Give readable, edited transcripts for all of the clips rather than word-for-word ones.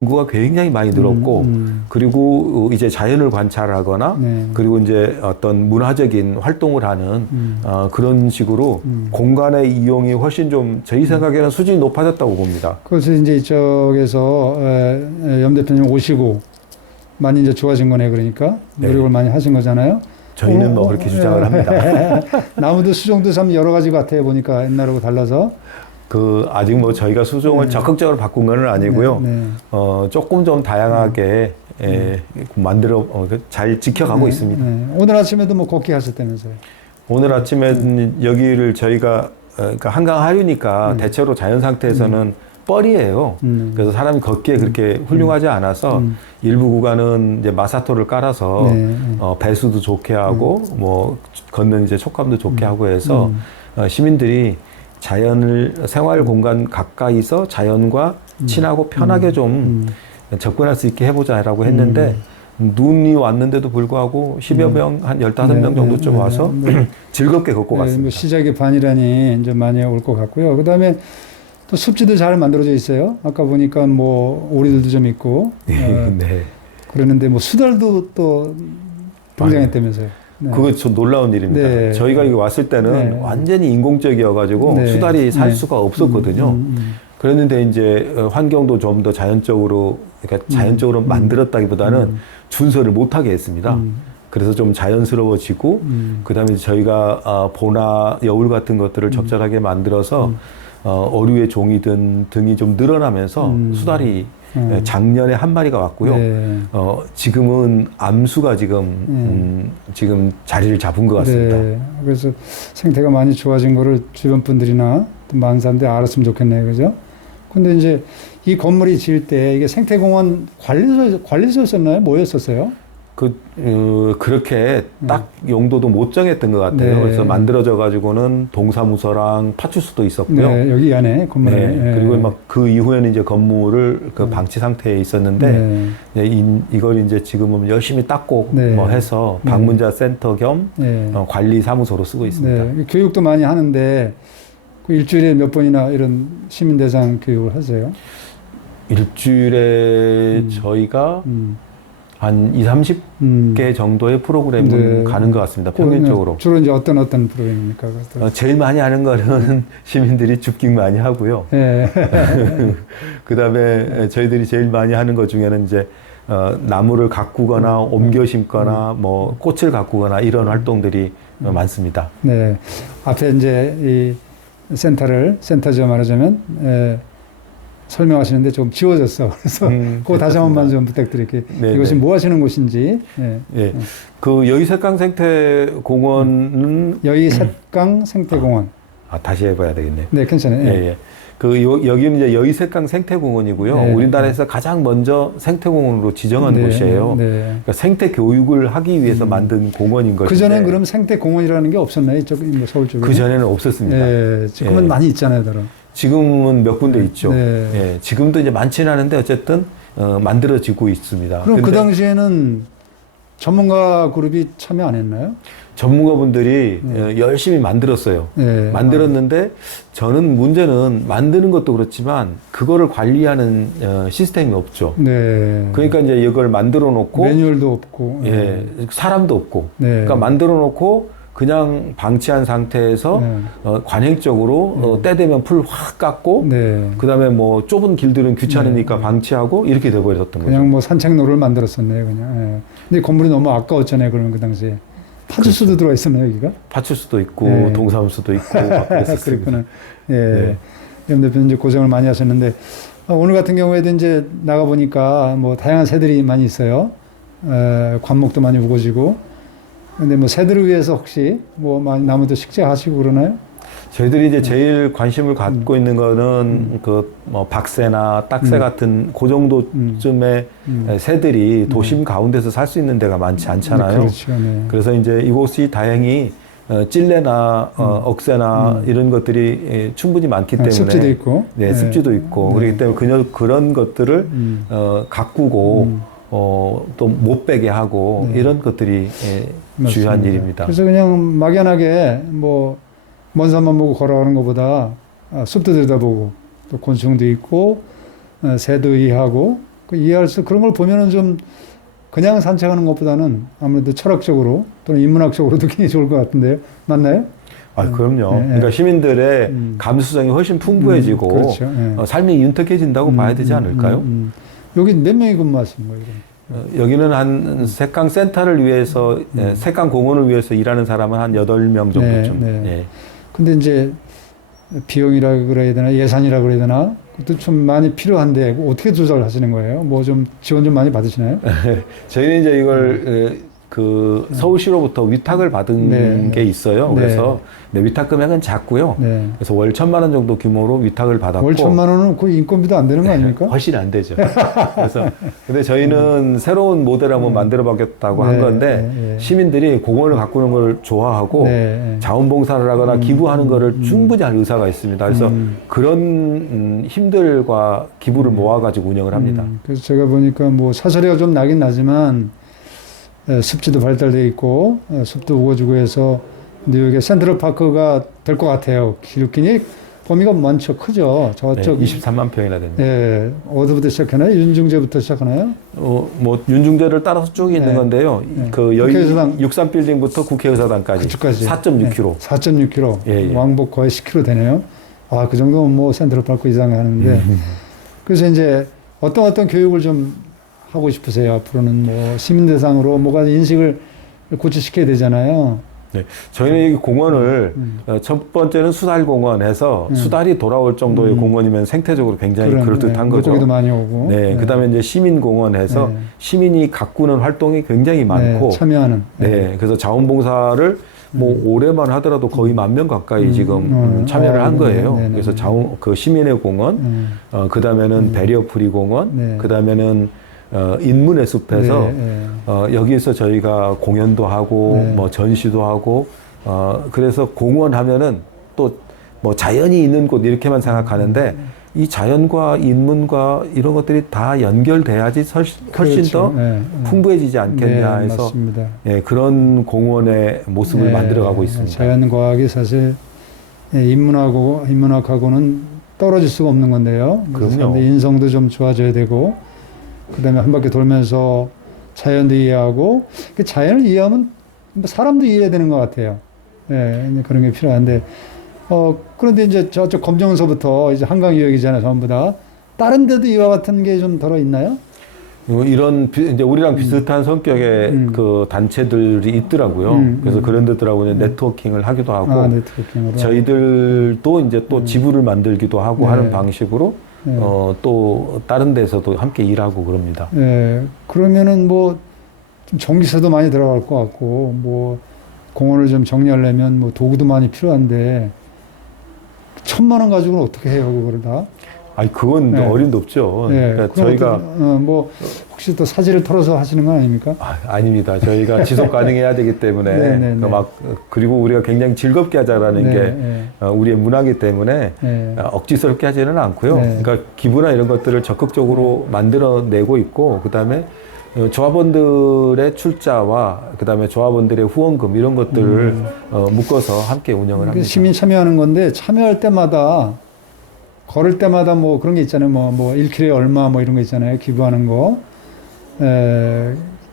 인구가 굉장히 많이 늘었고, 그리고 이제 자연을 관찰하거나, 네. 그리고 이제 어떤 문화적인 활동을 하는, 그런 식으로 공간의 이용이 훨씬 좀 저희 생각에는 수준이 높아졌다고 봅니다. 그래서 이제 이쪽에서 염 대표님 오시고 많이 이제 좋아진 거네, 그러니까 노력을 네. 많이 하신 거잖아요. 저희는 뭐 그렇게 주장을 합니다. 나무도 수종도 참 여러 가지 같아요, 보니까 옛날하고 달라서. 아직 뭐 저희가 수종을 적극적으로 바꾼 건 아니고요. 네, 네. 조금 좀 다양하게 잘 지켜가고 있습니다. 네. 오늘 아침에도 뭐 걷기 하셨다면서요? 오늘 아침에 여기를 저희가 그러니까 한강 하류니까 대체로 자연 상태에서는 뻘이에요. 그래서 사람이 걷기에 그렇게 훌륭하지 않아서 일부 구간은 이제 마사토를 깔아서 네. 배수도 좋게 하고 뭐 걷는 이제 촉감도 좋게 하고 해서 시민들이 생활 공간 가까이서 자연과 친하고 편하게 좀 접근할 수 있게 해보자라고 했는데 눈이 왔는데도 불구하고 10여 명, 한 15명 정도쯤 와서 즐겁게 걷고 갔습니다. 뭐 시작이 반이라니 이제 많이 올 것 같고요. 그 다음에 또 습지도 잘 만들어져 있어요. 아까 보니까 뭐 오리들도 좀 있고. 네. 그러는데 뭐 수달도 또 등장했다면서요. 네. 그거 좀 놀라운 일입니다. 네. 저희가 여기 왔을 때는 네. 완전히 인공적이어가지고 네. 수달이 살 네. 수가 없었거든요. 그랬는데 이제 환경도 좀 더 자연적으로, 그러니까 자연적으로 만들었다기보다는 준설을 못하게 했습니다. 그래서 좀 자연스러워지고, 그 다음에 저희가 보나 여울 같은 것들을 적절하게 만들어서 어류의 종이든 등이 좀 늘어나면서 수달이 작년에 한 마리가 왔고요. 네. 지금은 암수가 지금 자리를 잡은 것 같습니다. 네. 그래서 생태가 많이 좋아진 거를 주변 분들이나 또 많은 사람들이 알았으면 좋겠네요. 그죠? 근데 이제 이 건물이 지을 때 이게 생태공원 관리소였었나요? 뭐였었어요? 그렇게 딱 용도도 못 정했던 것 같아요. 네. 그래서 만들어져 가지고는 동사무소랑 파출소도 있었고요. 네, 여기 안에 건물에. 네. 네. 그리고 막 그 이후에는 이제 건물을 방치 상태에 있었는데, 이걸 이제 지금은 열심히 닦고 네. 뭐 해서 방문자 센터 겸 네. 관리 사무소로 쓰고 있습니다. 네. 교육도 많이 하는데 그 일주일에 몇 번이나 이런 시민 대상 교육을 하세요? 일주일에 저희가 한 20, 30개 정도의 프로그램을 가는 것 같습니다. 평균적으로. 주로 이제 어떤 프로그램입니까? 제일 많이 하는 거는 시민들이 줍깅 많이 하고요. 네. 그 다음에 저희들이 제일 많이 하는 것 중에는 이제 나무를 가꾸거나 옮겨 심거나 뭐 꽃을 가꾸거나 이런 활동들이 많습니다. 네. 앞에 이제 이 센터죠 말하자면, 설명하시는데 좀 지워졌어. 그래서 그거 다시 한 번만 좀 부탁드릴게요. 네, 이것이 네. 뭐 하시는 곳인지. 네. 예. 그 여의색강 생태공원은 여의색강 생태공원. 다시 해봐야 되겠네요. 네, 괜찮아요. 예, 예. 여기는 이제 여의색강 생태공원이고요. 네. 우리나라에서 가장 먼저 생태공원으로 지정한 네, 곳이에요. 네. 그러니까 생태 교육을 하기 위해서 만든 공원인 것인데. 그전엔 그럼 생태공원이라는 게 없었나요? 이쪽 뭐 서울 쪽에? 그 전에는 없었습니다. 네, 지금은 예. 많이 있잖아요, 더러. 지금은 몇 군데 있죠. 네. 예. 지금도 이제 많지는 않은데 어쨌든 만들어지고 있습니다. 그럼 그 근데 당시에는 전문가 그룹이 참여 안 했나요? 전문가분들이 열심히 만들었어요. 네. 만들었는데 저는 문제는 만드는 것도 그렇지만 그거를 관리하는 시스템이 없죠. 네. 그러니까 이제 이걸 만들어 놓고 매뉴얼도 없고. 예, 사람도 없고. 네. 그러니까 만들어 놓고 그냥 방치한 상태에서 네. 관행적으로 때 되면 풀 확 깎고 네. 그다음에 뭐 좁은 길들은 귀찮으니까 방치하고 이렇게 돼 버렸던 거죠. 그냥 뭐 산책로를 만들었었네요, 그냥. 예. 근데 건물이 너무 아까웠잖아요, 그러면 그 당시에. 파주수도 그렇죠. 들어와 있었나요, 여기가? 파출소도 있고 네. 동사무소도 있고 막 그랬었습니다. 그랬구나. 예. 네. 염 대표님 이제 고생을 많이 하셨는데, 오늘 같은 경우에도 이제 나가보니까 뭐 다양한 새들이 많이 있어요. 관목도 많이 우거지고. 근데 뭐 새들을 위해서 혹시 뭐 많이 나무도 식재하시고 그러나요? 저희들이 이제 제일 관심을 갖고 있는 거는 그 뭐 박새나 딱새 같은 그 정도쯤의 새들이 도심 가운데서 살 수 있는 데가 많지 않잖아요. 그렇죠. 네. 그래서 이제 이곳이 다행히 찔레나 억새나 이런 것들이 충분히 많기 때문에 습지도 있고. 네, 습지도 있고 그렇기 때문에 그런 것들을 가꾸고 또 못 빼게 하고 이런 것들이 주요한 일입니다. 그래서 그냥 막연하게 뭐 먼 산만 보고 걸어가는 것보다 숲도 들여다보고 또 곤충도 있고 새도 이해하고 그 이해할 수 그런 걸 보면은 좀 그냥 산책하는 것보다는 아무래도 철학적으로 또는 인문학적으로도 굉장히 좋을 것 같은데요. 맞나요? 아, 그럼요. 네, 네. 그러니까 시민들의 감수성이 훨씬 풍부해지고 그렇죠. 네. 삶이 윤택해진다고 봐야 되지 않을까요? 여기 몇 명이 근무하시는 거예요? 여기는 한 색강 센터를 위해서, 색강 공원을 위해서 일하는 사람은 한 8명 정도쯤. 네, 네. 예. 근데 이제 비용이라 그래야 되나 예산이라 그래야 되나 그것도 좀 많이 필요한데 어떻게 조절을 하시는 거예요? 뭐 좀 지원 좀 많이 받으시나요? 저희는 이제 이걸 그 서울시로부터 위탁을 받은 네. 게 있어요. 네. 그래서 네, 위탁 금액은 작고요. 네. 그래서 월 1,000만 원 정도 규모로 위탁을 받았고 월 1,000만 원은 그 인건비도 안 되는 거 아닙니까? 훨씬 안 되죠. 그래서 근데 저희는 새로운 모델을 한번 만들어 보겠다고 한 네, 건데 네, 네. 시민들이 공원을 가꾸는 걸 좋아하고 네. 자원봉사를 하거나 기부하는 거를 충분히 할 의사가 있습니다. 그래서 그런 힘들과 기부를 모아가지고 운영을 합니다. 그래서 제가 보니까 뭐 사설이가 좀 나긴 나지만 습지도 발달돼 있고 숲도 우거지고 해서 뉴욕의 센트럴파크가 될 것 같아요. 기록기니 범위가 많죠. 크죠. 저쪽 네, 23만 평이나 됩니다. 예, 어디부터 시작하나요? 윤중제부터 시작하나요? 뭐 윤중대를 따라서 쭉 있는 네. 건데요. 네. 그 여의 국회의사당 63빌딩부터 국회의사당까지 그쪽까지 4.6km. 4.6km. 예, 예. 왕복 거의 10km 되네요. 아, 그 정도면 뭐 센트럴파크 이상 하는데. 그래서 이제 어떤 교육을 좀 하고 싶으세요? 앞으로는 뭐 시민 대상으로 뭐가 인식을 고취시켜야 되잖아요. 네, 저희는 이 공원을 첫 번째는 수달공원에서 수달이 돌아올 정도의 공원이면 생태적으로 굉장히 그럴듯한 거죠. 물고기도 많이 오고. 네, 그다음에 이제 시민공원에서 네. 시민이 가꾸는 활동이 굉장히 많고, 참여하는. 네, 그래서 자원봉사를 뭐 올해만 하더라도 거의 10,000명 가까이 지금 참여를 한 거예요. 네, 네, 그래서 네. 그 시민의 공원, 그다음에는 배리어프리 공원, 네. 그다음에는 인문의 숲에서 네, 네. 여기에서 저희가 공연도 하고 네. 뭐 전시도 하고 그래서 공원 하면은 또 뭐 자연이 있는 곳 이렇게만 생각하는데 이 자연과 인문과 이런 것들이 다 연결돼야지 훨씬 그렇죠. 더 네, 풍부해지지 않겠냐 네, 해서 맞습니다. 예, 그런 공원의 모습을 네, 만들어가고 있습니다. 자연과학이 사실 인문학하고는 떨어질 수가 없는 건데요. 그래서 그럼요. 인성도 좀 좋아져야 되고, 그다음에 한 바퀴 돌면서 자연도 이해하고, 그 자연을 이해하면 사람도 이해해야 되는 것 같아요. 예, 이제 그런 게 필요한데, 그런데 이제 저쪽 검정서부터 이제 한강 유역이잖아요, 전부 다. 다른 데도 이와 같은 게 좀 덜어 있나요? 이런 이제 우리랑 비슷한 성격의 그 단체들이 있더라고요. 그래서 그런 데들하고 네트워킹을 하기도 하고, 네트워킹으로. 저희들도 이제 또 지부를 만들기도 하고 네. 하는 방식으로 네. 또 다른 데서도 함께 일하고 그럽니다. 예, 그러면은 뭐, 좀 전기세도 많이 들어갈 것 같고, 뭐, 공원을 좀 정리하려면 뭐 도구도 많이 필요한데, 1,000만 원 가지고는 어떻게 해요, 그거를 다? 아니, 그건 네. 어림도 없죠. 예, 그러니까 그럼 저희가, 뭐, 혹시 또 사지를 털어서 하시는 건 아닙니까? 아닙니다. 저희가 지속 가능해야 되기 때문에, 네, 네, 네. 그리고 우리가 굉장히 즐겁게 하자라는 네, 게 네. 우리의 문화이기 때문에 네. 억지스럽게 하지는 않고요. 네. 그러니까 기부나 이런 것들을 적극적으로 만들어내고 있고, 그 다음에 조합원들의 출자와 그 다음에 조합원들의 후원금 이런 것들을 묶어서 함께 운영을 합니다. 시민 참여하는 건데, 참여할 때마다, 걸을 때마다 뭐 그런 게 있잖아요. 뭐 1km에 얼마 뭐 이런 거 있잖아요. 기부하는 거.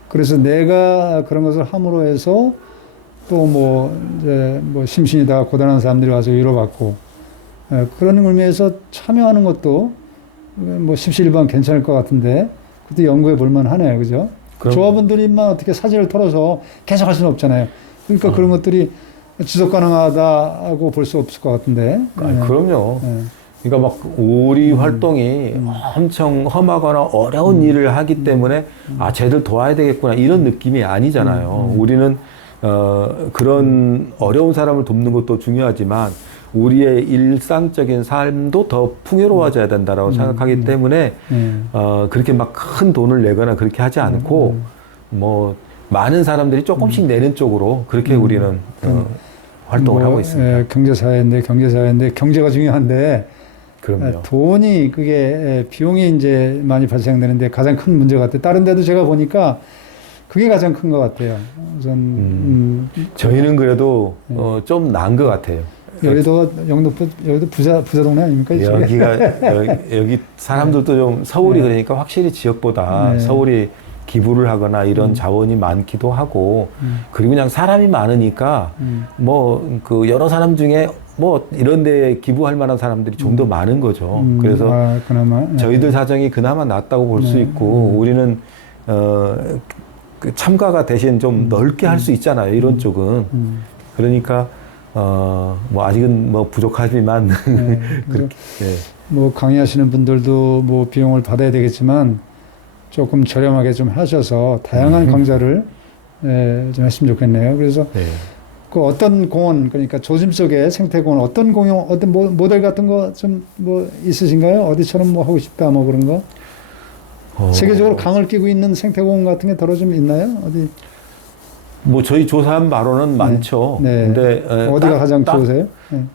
그래서 내가 그런 것을 함으로 해서 또 뭐 이제 뭐 심신이다 고단한 사람들이 와서 위로받고 그런 의미에서 참여하는 것도 뭐 십시일반 괜찮을 것 같은데 그것도 연구해 볼 만하네요. 그죠? 조합원들이만 어떻게 사지를 털어서 계속 할 수는 없잖아요. 그러니까 그런 것들이 지속 가능하다고 볼 수 없을 것 같은데. 그럼요. 그러니까 막 우리 활동이 엄청 험하거나 어려운 일을 하기 때문에 쟤들 도와야 되겠구나 이런 느낌이 아니잖아요. 우리는 그런 어려운 사람을 돕는 것도 중요하지만 우리의 일상적인 삶도 더 풍요로워져야 된다라고 생각하기 때문에 그렇게 막 큰 돈을 내거나 그렇게 하지 않고 뭐 많은 사람들이 조금씩 내는 쪽으로 그렇게 우리는 활동을 하고 있습니다. 경제사회인데 경제가 중요한데 그럼요. 돈이 그게 비용이 이제 많이 발생되는데 가장 큰 문제 같아요. 다른 데도 제가 보니까 그게 가장 큰 것 같아요. 우선 저희는 그래도 좀 나은 것 같아요. 여의도 여의도 부자 동네 아닙니까? 이쪽에? 여기 사람들도 좀 서울이 그러니까 확실히 지역보다 네. 서울이 기부를 하거나 이런 자원이 많기도 하고 그리고 그냥 사람이 많으니까 뭐 그 여러 사람 중에 뭐 이런 데 기부할 만한 사람들이 좀 더 많은 거죠. 그래서 그나마 저희들 사정이 그나마 낫다고 볼 수 있고 우리는 그 참가가 대신 좀 넓게 할 수 있잖아요. 이런 쪽은. 그러니까 뭐 아직은 뭐 부족하지만 그렇게 뭐 강의하시는 분들도 뭐 비용을 받아야 되겠지만 조금 저렴하게 좀 하셔서 다양한 강좌를 좀 했으면 좋겠네요. 그래서 그 어떤 공원, 그러니까 조짐 속의 생태공원, 어떤 공원, 어떤 모델 같은 거 좀 뭐 있으신가요? 어디처럼 뭐 하고 싶다 뭐 그런 거? 세계적으로 강을 끼고 있는 생태공원 같은 게 더러 좀 있나요? 어디? 뭐 저희 조사한 바로는 많죠. 네. 근데 어디가 가장 좋으세요?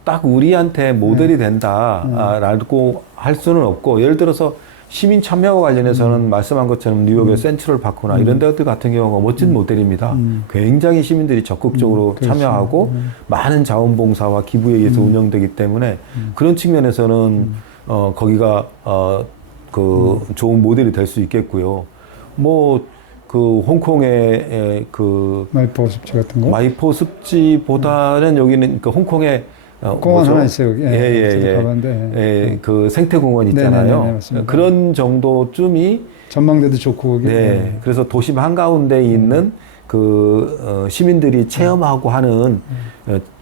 딱 우리한테 모델이 된다라고 할 수는 없고 예를 들어서 시민 참여와 관련해서는 말씀한 것처럼 뉴욕의 센트럴 파크나 이런 데들 같은 경우가 멋진 모델입니다. 굉장히 시민들이 적극적으로 참여하고 많은 자원봉사와 기부에 의해서 운영되기 때문에 그런 측면에서는 거기가 그 좋은 모델이 될 수 있겠고요. 뭐 그 홍콩의 그 마이포 습지 같은 거? 마이포 습지보다는 여기는 그 홍콩에 공원 하나 있어요. 그 생태공원 있잖아요. 네네네, 그런 정도쯤이 전망대도 좋고 거기. 네. 그래서 도심 한가운데 있는 그 시민들이 체험하고 하는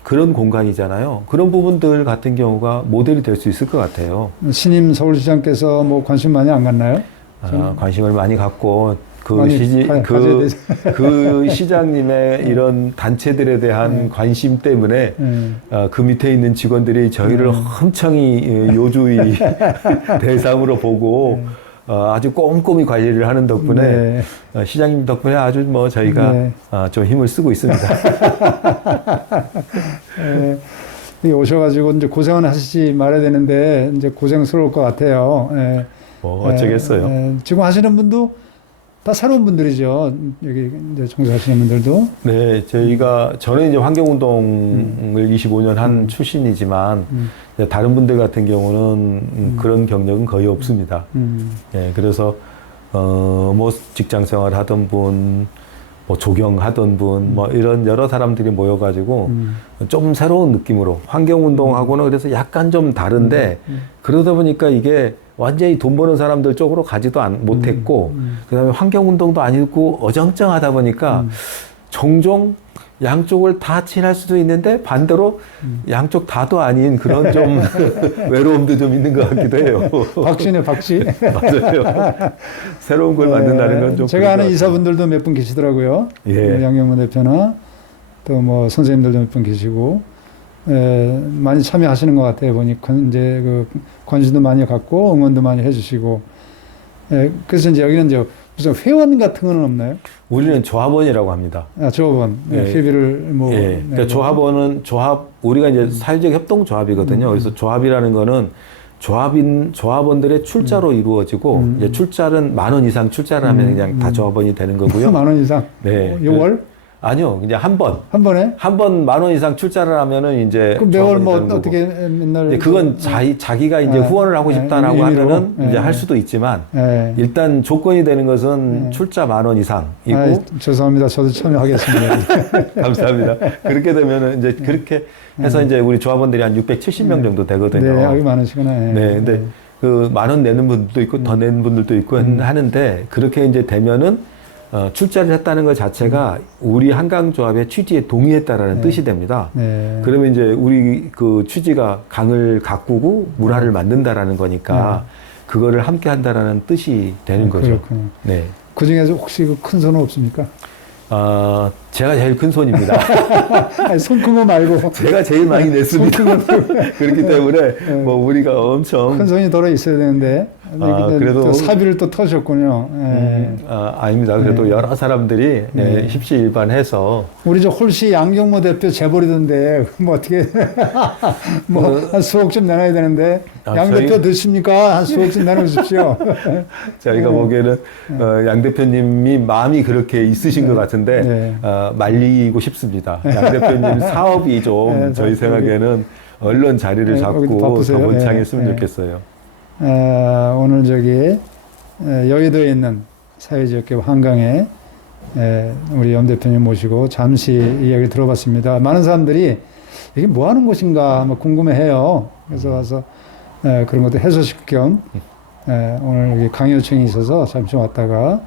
그런 공간이잖아요. 그런 부분들 같은 경우가 모델이 될 수 있을 것 같아요. 신임 서울시장께서 뭐 관심 많이 안 갖나요? 관심을 많이 갖고 그 시장님의 이런 단체들에 대한 관심 때문에 그 밑에 있는 직원들이 저희를 엄청히 요주의 대상으로 보고 아주 꼼꼼히 관리를 하는 덕분에 시장님 덕분에 아주 뭐 저희가 좀 힘을 쓰고 있습니다. 오셔가지고 이제 고생은 하시지 말아야 되는데 이제 고생스러울 것 같아요. 뭐 어쩌겠어요. 지금 하시는 분도 다 새로운 분들이죠. 여기 이제 종사하시는 분들도. 네, 저는 이제 환경운동을 25년 한 출신이지만 다른 분들 같은 경우는 그런 경력은 거의 없습니다. 네, 그래서 뭐 직장 생활 하던 분, 뭐 조경하던 분, 뭐 이런 여러 사람들이 모여가지고 좀 새로운 느낌으로 환경운동하고는 그래서 약간 좀 다른데 그러다 보니까 이게 완전히 돈 버는 사람들 쪽으로 가지도 못했고 그다음에 환경운동도 아니고 어정쩡하다 보니까 종종 양쪽을 다 친할 수도 있는데 반대로 양쪽 다도 아닌 그런 좀 외로움도 좀 있는 것 같기도 해요. 박씨네 박씨. 맞아요. 새로운 걸 만든다는 건 좀 제가 아는 이사분들도 몇 분 계시더라고요. 양경모 대표나 또 뭐 선생님들도 몇 분 계시고 많이 참여하시는 것 같아요. 보니까 이제 그 관심도 많이 갖고 응원도 많이 해주시고 그래서 이제 여기는 이제 무슨 회원 같은 건 없나요? 우리는 조합원이라고 합니다. 조합원. 회비를 뭐. 그러니까 조합원은 우리가 이제 사회적 협동조합이거든요. 그래서 조합이라는 거는 조합원들의 출자로 이루어지고 이제 출자는 10,000원 이상 출자를 하면 그냥 다 조합원이 되는 거고요. 10,000원 이상? 네. 월? 아니요, 그냥 한 번. 한 번에? 한 번 10,000원 이상 출자를 하면은 이제. 그럼 매월 뭐 어떻게 맨날. 그건 자기가 이제 후원을 하고 싶다라고 하면은 이제 할 수도 있지만 일단 조건이 되는 것은 출자 10,000원 이상이고. 죄송합니다. 저도 참여하겠습니다. 감사합니다. 그렇게 되면은 이제 그렇게 해서 이제 우리 조합원들이 한 670명 정도 되거든요. 네, 여기 많으시구나. 네, 근데 그 10,000원 내는 분들도 있고 더 내는 분들도 있고 하는데 그렇게 이제 되면은 출자를 했다는 것 자체가 우리 한강조합의 취지에 동의했다라는 뜻이 됩니다. 그러면 이제 우리 그 취지가 강을 가꾸고 물화를 만든다라는 거니까 그거를 함께 한다라는 뜻이 되는 거죠. 그렇군요. 네. 그 중에서 혹시 그 큰 손은 없습니까? 제가 제일 큰 손입니다. 아니, 손 큰 거 말고. 제가 제일 많이 냈습니다. 그렇기 때문에 뭐 우리가 엄청 큰 손이 덜어 있어야 되는데. 그래도 또 사비를 또 터셨군요. 아닙니다. 그래도 여러 사람들이 십시일반해서 우리 저 홀씨 양경모 대표 재벌이던데 뭐 어떻게 뭐 한 수억 좀 내놔야 되는데 양 대표 드십니까? 한 수억 좀 내놓으십시오. 저희가 보기에는 양 대표님이 마음이 그렇게 있으신 것 같은데 말리고 싶습니다. 양 대표님 사업이 좀 저희 생각에는 얼른 자리를 네, 잡고 여기도 바쁘세요? 더 번창했으면 네, 네. 좋겠어요. 오늘 저기 여의도에 있는 사회지역계 한강에 우리 염 대표님 모시고 잠시 이야기 들어봤습니다. 많은 사람들이 이게 뭐 하는 곳인가 뭐 궁금해해요. 그래서 와서 그런 것도 해소식 겸 오늘 여기 강의 요청이 있어서 잠시 왔다가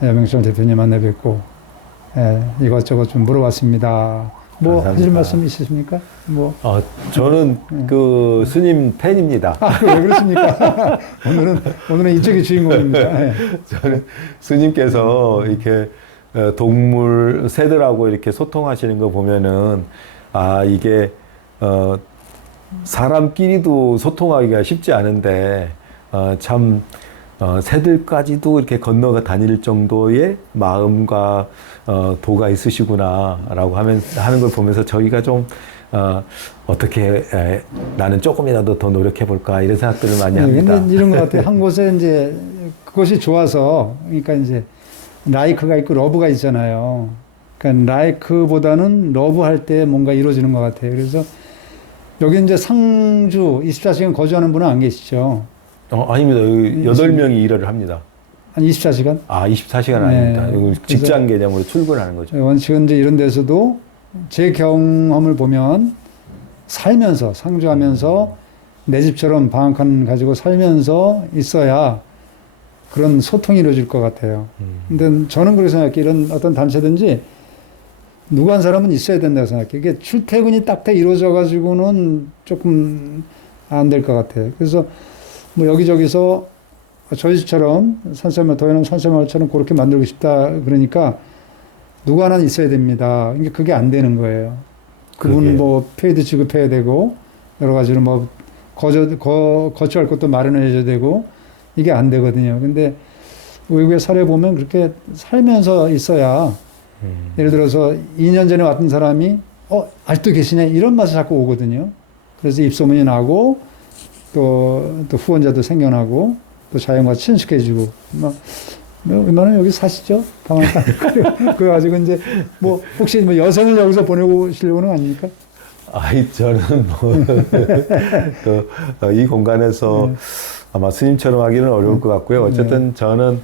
명철 대표님 만나 뵙고 이것저것 좀 물어봤습니다. 뭐 감사합니다. 하실 말씀 있으십니까? 뭐 저는 그 스님 팬입니다. 왜 그렇습니까? 오늘은 이쪽이 주인공입니다. 네. 저는 스님께서 이렇게 동물 새들하고 이렇게 소통하시는 거 보면은 이게 사람끼리도 소통하기가 쉽지 않은데 참 새들까지도 이렇게 건너가 다닐 정도의 마음과 도가 있으시구나라고 하는 걸 보면서 저희가 좀 어떻게 나는 조금이라도 더 노력해 볼까 이런 생각들을 많이 합니다. 근데 이런 것 같아요. 한 곳에 이제 그것이 좋아서 그러니까 이제 라이크가 있고 러브가 있잖아요. 그러니까 라이크보다는 러브할 때 뭔가 이루어지는 것 같아요. 그래서 여기 이제 상주 24시간 거주하는 분은 안 계시죠? 아닙니다. 여기 8명이 일을 합니다. 한 24시간? 24시간 네. 아닙니다. 이거 직장 개념으로 출근하는 거죠. 원칙은 이제 이런 데서도 제 경험을 보면 살면서, 상주하면서 내 집처럼 방 한 칸 가지고 살면서 있어야 그런 소통이 이루어질 것 같아요. 근데 저는 그렇게 생각해요. 이런 어떤 단체든지 누구 한 사람은 있어야 된다고 생각해요. 이게 출퇴근이 딱딱 이루어져 가지고는 조금 안 될 것 같아요. 그래서 뭐 여기저기서 저희 집처럼 산세마을, 도연암 산세마을처럼 그렇게 만들고 싶다 그러니까 누구 하나 있어야 됩니다. 그러니까 그게 안 되는 거예요. 그분 뭐 페이도 지급해야 되고 여러 가지로 뭐 거주할 것도 마련해 줘야 되고 이게 안 되거든요. 근데 외국의 사례 보면 그렇게 살면서 있어야 예를 들어서 2년 전에 왔던 사람이 아직도 계시네 이런 맛이 자꾸 오거든요. 그래서 입소문이 나고 또 후원자도 생겨나고 또 자연과 친숙해지고 웬만하면 여기 사시죠? 가만히 그래가지고 이제 뭐 혹시 뭐 여성을 여기서 보내시려는 거 아닙니까? 저는 이 공간에서 아마 스님처럼 하기는 어려울 것 같고요. 어쨌든 저는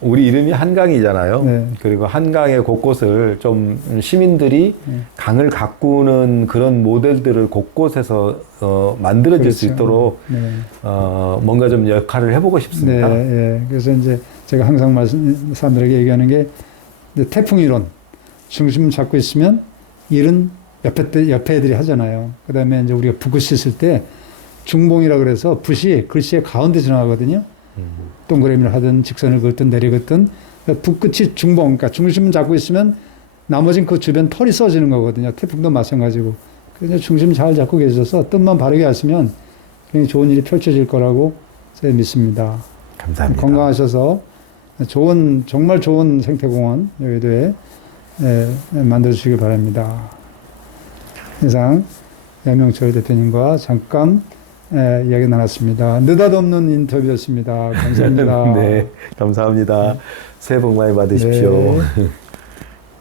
우리 이름이 한강이잖아요. 네. 그리고 한강의 곳곳을 좀 시민들이 강을 가꾸는 그런 모델들을 곳곳에서 만들어질 수 있도록 뭔가 좀 역할을 해보고 싶습니다. 네, 그래서 이제 제가 항상 사람들에게 얘기하는 게 태풍 이론. 중심 잡고 있으면 일은 옆에 애들이 하잖아요. 그 다음에 이제 우리가 붓글 씻을 때 중봉이라 그래서 붓이 글씨의 가운데 지나가거든요. 동그라미를 하든 직선을 긋든 내리긋든 붓끝이 중봉, 그러니까 중심 잡고 있으면 나머진 그 주변 털이 써지는 거거든요. 태풍도 마찬가지고. 그래서 중심 잘 잡고 계셔서 뜻만 바르게 하시면 굉장히 좋은 일이 펼쳐질 거라고 제가 믿습니다. 감사합니다. 건강하셔서 정말 좋은 생태공원 여의도에 만들어주시기 바랍니다. 이상 양명철 대표님과 잠깐 이야기 나눴습니다. 느닷없는 인터뷰였습니다. 감사합니다. 네, 감사합니다. 새해 복 많이 받으십시오. 네.